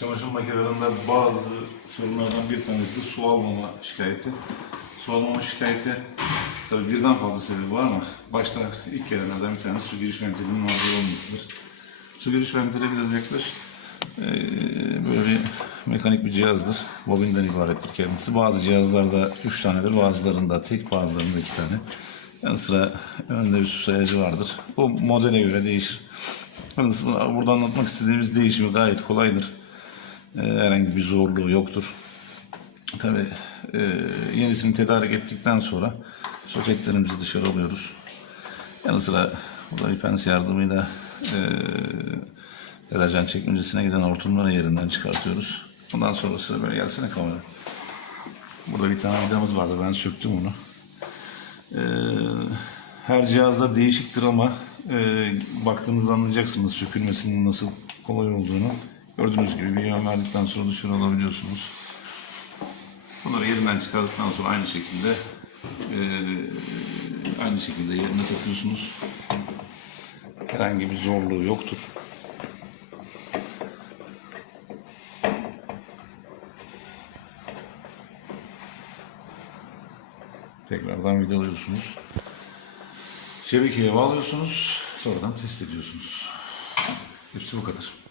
çamaşır makinelerinde bazı sorunlardan bir tanesi de su almama şikayeti. Su almama şikayeti tabii birden fazla sebebi var ama başta ilk gelenlerden bir tanesi su giriş ventilinin arızalı olmasıdır. Su giriş ventili yaklaş. Ee, böyle bir mekanik bir cihazdır. Bobinden ibarettir kendisi. Bazı cihazlarda 3 tanedir, bazılarında tek, bazılarında 2 tane. Yanı sıra önünde bir su sayacı vardır. Bu modele göre değişir. Burada anlatmak istediğimiz değişimi gayet kolaydır. Ee, herhangi bir zorluğu yoktur. Tabii e, yenisini tedarik ettikten sonra soketlerimizi dışarı alıyoruz. Yanı sıra burada bir pens yardımıyla e, çekmecesine giden hortumları yerinden çıkartıyoruz. Ondan sonrası böyle gelsene kamera. Burada bir tane vidamız vardı ben söktüm onu. Ee, her cihazda değişiktir ama e, baktığınızda anlayacaksınız sökülmesinin nasıl kolay olduğunu. Gördüğünüz gibi bir yön verdikten sonra dışarı alabiliyorsunuz. Bunları yerinden çıkardıktan sonra aynı şekilde e, aynı şekilde yerine takıyorsunuz. Herhangi bir zorluğu yoktur. Tekrardan vidalıyorsunuz. Şebekeye bağlıyorsunuz. Sonradan test ediyorsunuz. Hepsi bu kadar.